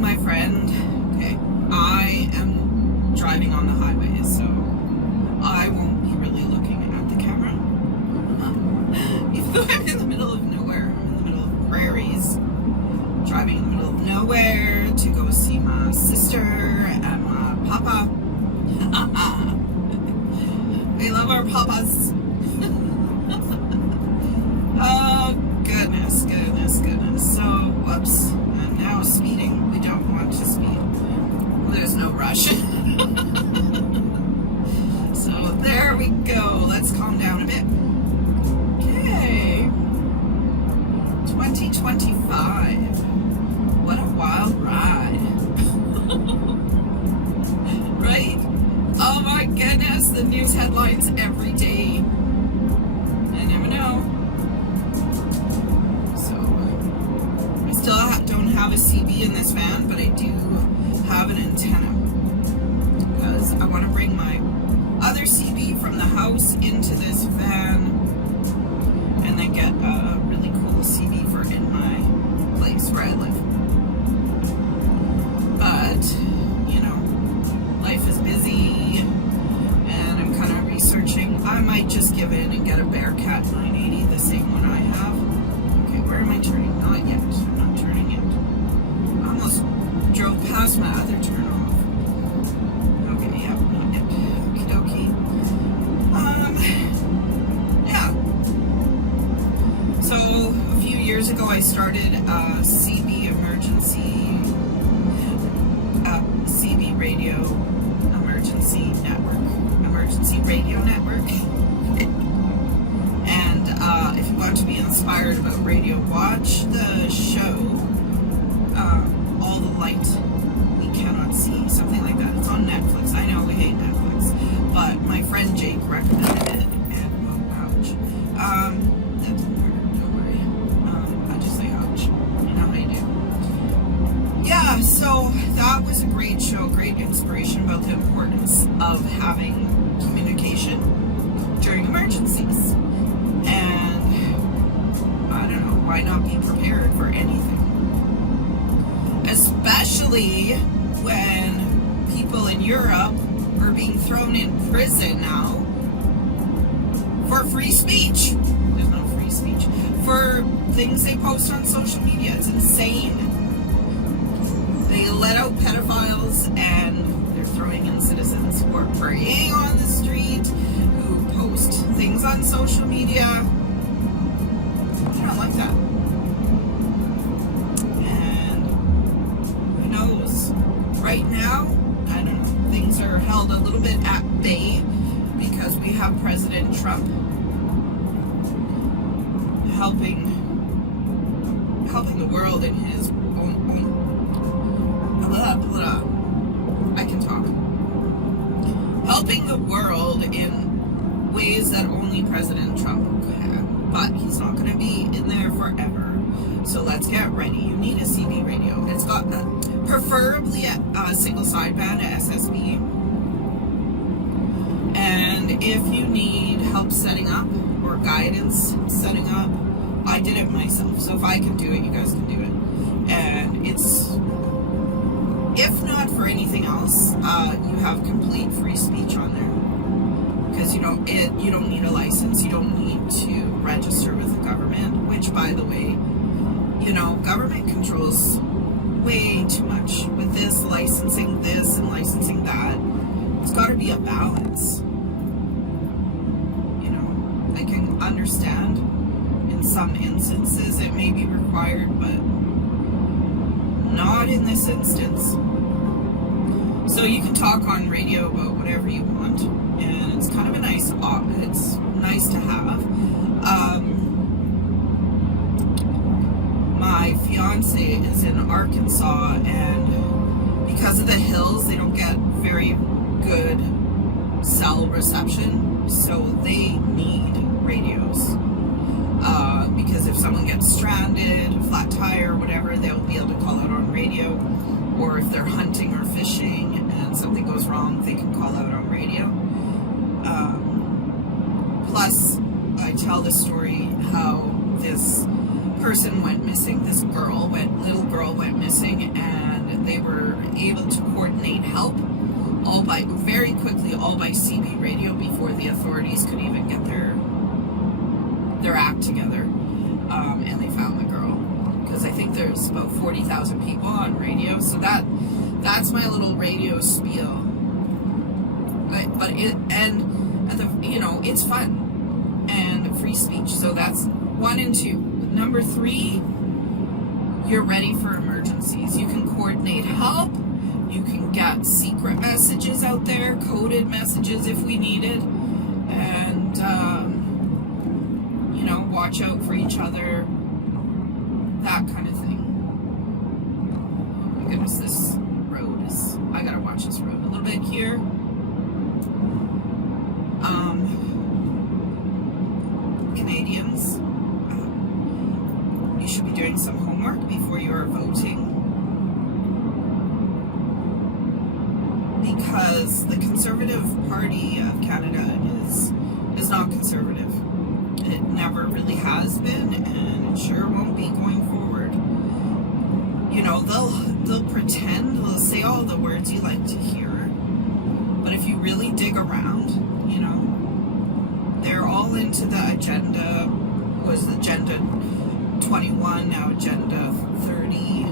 my friend, okay, I am driving on the highway, so I won't be really looking at the camera. Even though I'm in the middle of nowhere, I'm in the middle of prairies, driving in the middle of nowhere to go see my sister and my papa. We love our papas. Oh, goodness. So, whoops. I'm now speeding. We don't want to speed. Well, there's no rush. So, there we go. Let's calm down a bit. Okay. 2025. What a wild ride. Right? Oh my goodness, the news headlines every day. I never know. So, I still don't have a CB in this van, but I do have an antenna. Because I want to bring my other CB from the house into this van and then get a really cool CB for in my place where I live. But, you know, life is busy, and I'm kind of researching. I might just give in and get a Bearcat 980, the same one I have. Okay, where am I turning? Not yet. I'm not turning yet. I almost drove past my other turnoff. Okay, yeah, not yet. Okie dokie. Yeah. So, a few years ago, I started a CB radio emergency radio network. And if you want to be inspired about radio, watch the show All the Light We Cannot See, something like that. It's on Netflix. I know we hate Netflix, but my friend Jake recommended it, and oh, ouch. That didn't hurt, don't worry. I just say ouch. You know how you do. Yeah, so that was a great show, great inspiration about the importance of having communication during emergencies. And I don't know, why not be prepared for anything? Especially when people in Europe are being thrown in prison now for free speech. There's no free speech. For things they post on social media. It's insane. They let out pedophiles, and they're throwing in citizens who are praying on the street, who post things on social media. I don't like that. And who knows? Right now, I don't know, things are held a little bit at bay because we have President Trump helping the world in his own I can talk. Helping the world in ways that only President Trump can. But he's not going to be in there forever. So let's get ready. You need a CB radio. It's got preferably a single sideband, a SSB. And if you need help setting up or guidance setting up, I did it myself. So if I can do it, you guys can do it. And it's, if not for anything else, you have complete free speech on there. Because you don't need a license, you don't need to register with the government, which, by the way, you know, government controls way too much with this licensing this and licensing that. It's got to be a balance. You know, I can understand in some instances it may be required, but not in this instance. So you can talk on radio about whatever you want, and it's kind of a nice it's nice to have. My fiance is in Arkansas, and because of the hills, they don't get very good cell reception, so they need radios. Because if someone gets stranded, flat tire, whatever, they'll be able to call out on radio. Or if they're hunting or fishing and something goes wrong, they can call out on radio. Plus, I tell the story how this person went missing. This little girl went missing, and they were able to coordinate help very quickly, all by CB radio, before the authorities could even get their act together. And they found the girl, because I think there's about 40,000 people on radio. So that's my little radio spiel. But it's fun and free speech. So that's 1 and 2. Number 3, you're ready for emergencies. You can coordinate help. You can get secret messages out there, coded messages if we need it, and watch out for each other, that kind of thing. Oh my goodness, this road is, I gotta watch this road a little bit here. Canadians, you should be doing some homework before you're voting, because the Conservative Party of Canada is not conservative. It never really has been, and it sure won't be going forward. They'll pretend, they'll say all the words you like to hear, but if you really dig around, they're all into the agenda. Was Agenda 21, now Agenda 30.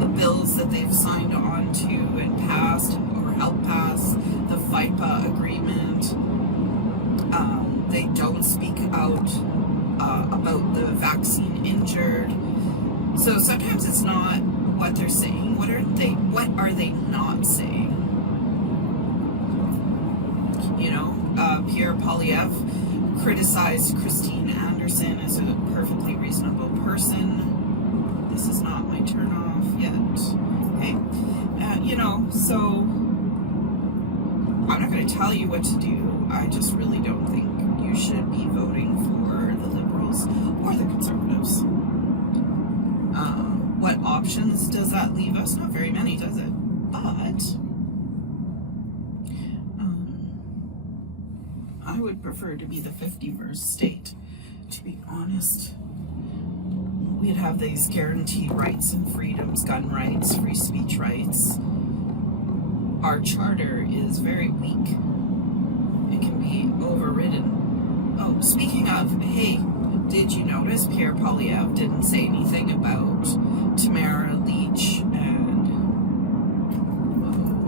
The bills that they've signed on to and passed, or helped pass, the FIPA agreement. They don't speak out about the vaccine injured. So sometimes it's not what they're saying. What are they not saying? Pierre Poilievre criticized Christine Anderson as a perfectly reasonable person. This is not my turn off yet. Okay. So I'm not going to tell you what to do. I just really don't think you should be voting for the Liberals or the Conservatives. What options does that leave us? Not very many, does it? But I would prefer to be the 51st state, to be honest. We'd have these guaranteed rights and freedoms, gun rights, free speech rights. Our charter is very weak. It can be overridden. Oh, speaking of, hey, did you notice Pierre Poilievre didn't say anything about Tamara Leach and,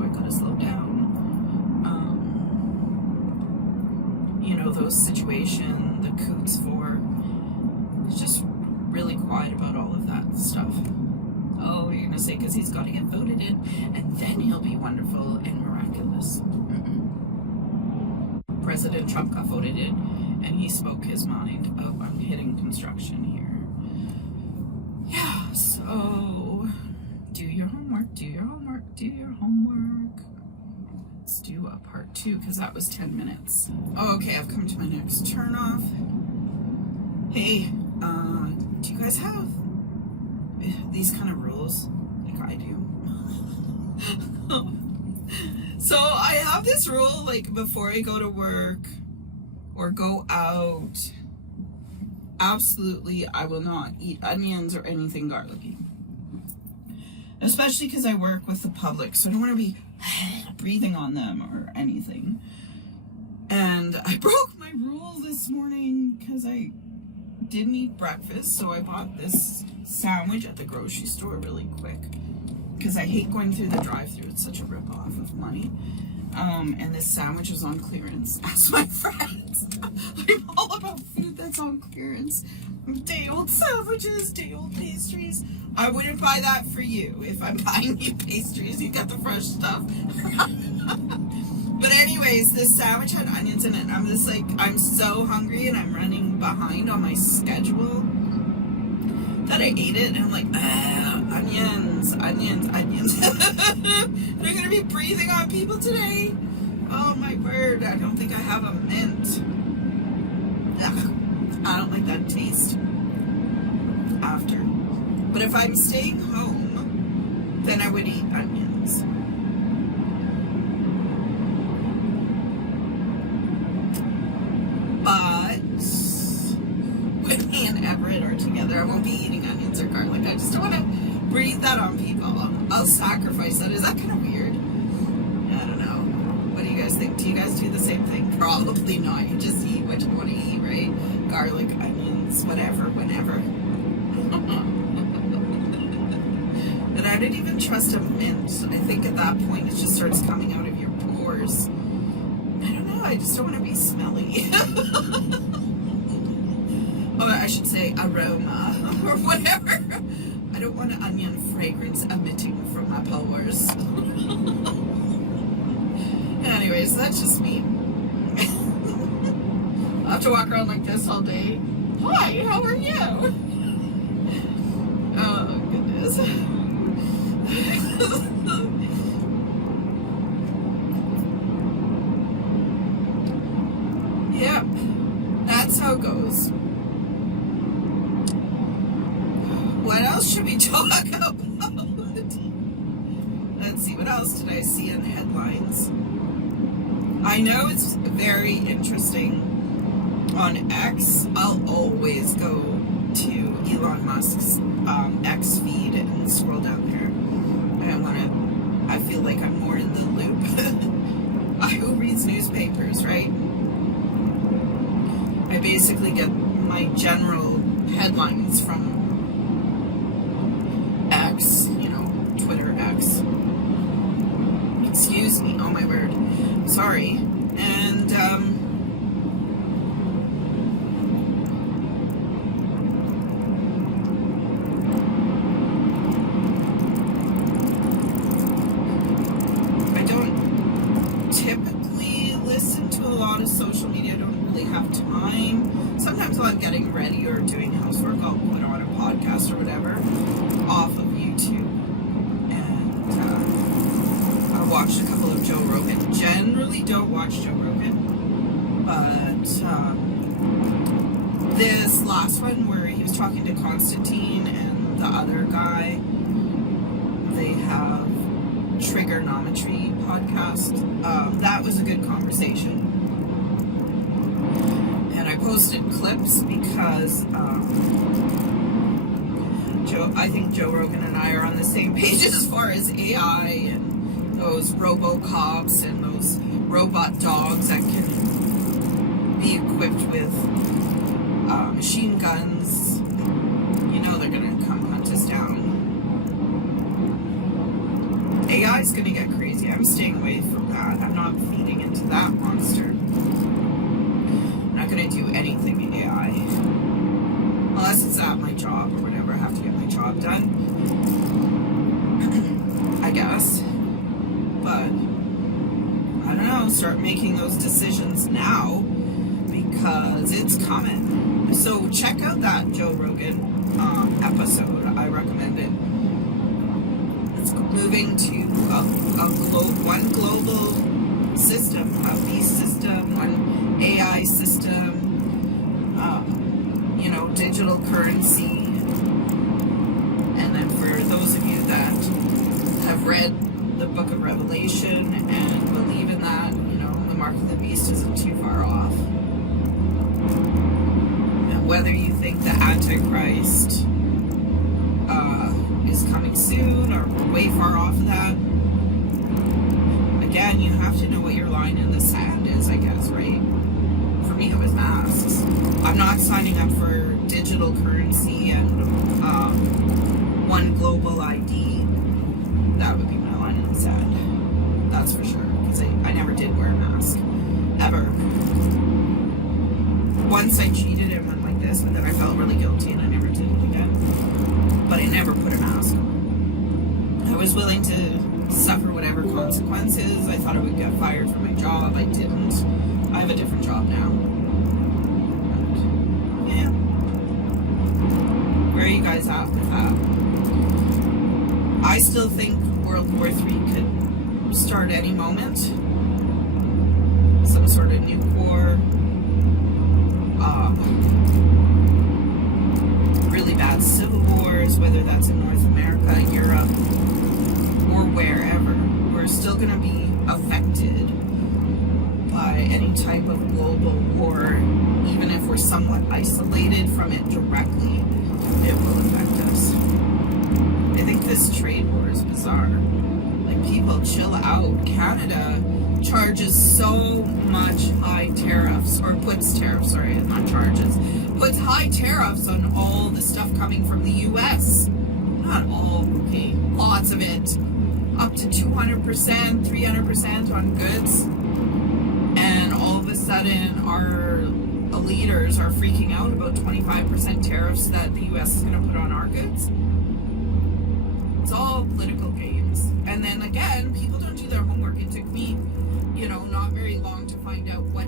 I gotta slow down. Those situations, the Coots for, it's just really quiet about all of that stuff. Oh, you're gonna say because he's got to get voted in, and then he'll be wonderful and miraculous. President Trump got voted in, and he spoke his mind. Oh, I'm hitting construction here. Yeah, so do your homework, do your homework, do your homework. Let's do a part 2, because that was 10 minutes. Oh, okay, I've come to my next turn off. Hey, do you guys have these kind of rules like I do? So I have this rule, like, before I go to work or go out, absolutely I will not eat onions or anything garlicky. Especially because I work with the public, so I don't want to be breathing on them or anything. And I broke my rule this morning because I didn't eat breakfast, so I bought this sandwich at the grocery store really quick because I hate going through the drive-thru. It's such a rip-off of money. And this sandwich was on clearance. Ask my friends. I'm all about food that's on clearance. Day-old sandwiches, day-old pastries. I wouldn't buy that for you. If I'm buying you pastries, you got the fresh stuff. But anyways, this sandwich had onions in it. I'm just like, I'm so hungry and I'm running behind on my schedule that I ate it, and I'm like, onions. And I'm gonna be breathing on people today. Oh my word, I don't think I have a mint. Ugh, I don't like that taste after. But if I'm staying home, then I would eat onions. But when me and Everett are together, I won't be eating onions. onions or garlic. I just don't want to breathe that on people. I'll sacrifice that. Is that kind of weird? I don't know. What do you guys think? Do you guys do the same thing? Probably not. You just eat what you want to eat, right? Garlic, onions, whatever, whenever. And I didn't even trust a mint. I think at that point it just starts coming out of your pores. I don't know. I just don't want to be smelly. Oh, I should say aroma or whatever. I don't want an onion fragrance emitting from my pores. Anyways, that's just me. I'll have to walk around like this all day. Hi, how are you? Oh, goodness. Yep, that's how it goes. What else should we talk about? Let's see, what else did I see in headlines? I know it's very interesting on X. I'll always go to Elon Musk's X feed and scroll down there. I feel like I'm more in the loop. Who reads newspapers, right? I basically get my general headlines from X, Twitter X. Excuse me, oh my word. Sorry. And, I don't typically listen to a lot of social media. I don't really have time. Sometimes while I'm getting ready or doing housework, I'll put on a podcast or whatever off of YouTube. And I watched a couple of Joe Rogan. Generally don't watch Joe Rogan. But this last one where he was talking to Constantine and the other guy, they have Trigonometry podcast. That was a good conversation. And I posted clips because I think Joe Rogan and I are on the same page as far as AI and those robo-cops and those robot dogs that can be equipped with machine guns. They're going to come hunt us down. AI is going to get crazy. I'm staying away from that. I'm not feeding into that monster. I'm not going to do anything AI. Unless it's at my job or whatever. I have to get my job done. I guess. But, I don't know. Start making those decisions now. Because it's coming. So check out that Joe Rogan episode. I recommend it. It's moving to one global system, a beast system, one AI system, digital currency. And then for those of you that have read the book of Revelation and believe in that, the mark of the beast isn't too far off. And whether you think the Antichrist is coming soon or way far off of that, again, you have to know what your line in the sand is, I guess, right? For me, it was masks. I'm not signing up for digital currency and one global ID. That would be my line in the sand. That's for sure. Because I never did wear a mask. Ever. Once I cheated and went like this, but then I felt really guilty and I never did it again. But I never put a mask on. I was willing to suffer whatever consequences. I thought I would get fired from my job. I didn't. I have a different job now. But, yeah. Where are you guys at with that? I still think World War III could start any moment. Some sort of nuke war. Really bad civil wars, whether that's in North America, Europe, or wherever. We're still going to be affected by any type of global war, even if we're somewhat isolated from it directly, it will affect us. chill out. Canada charges so much high tariffs, or puts tariffs, sorry, not charges, puts high tariffs on all the stuff coming from the US. Not all, okay, lots of it. Up to 200%, 300% on goods. And all of a sudden, our leaders are freaking out about 25% tariffs that the US is going to put on our goods. It's all political games. And then again, people don't do their homework. It took me, not very long to find out what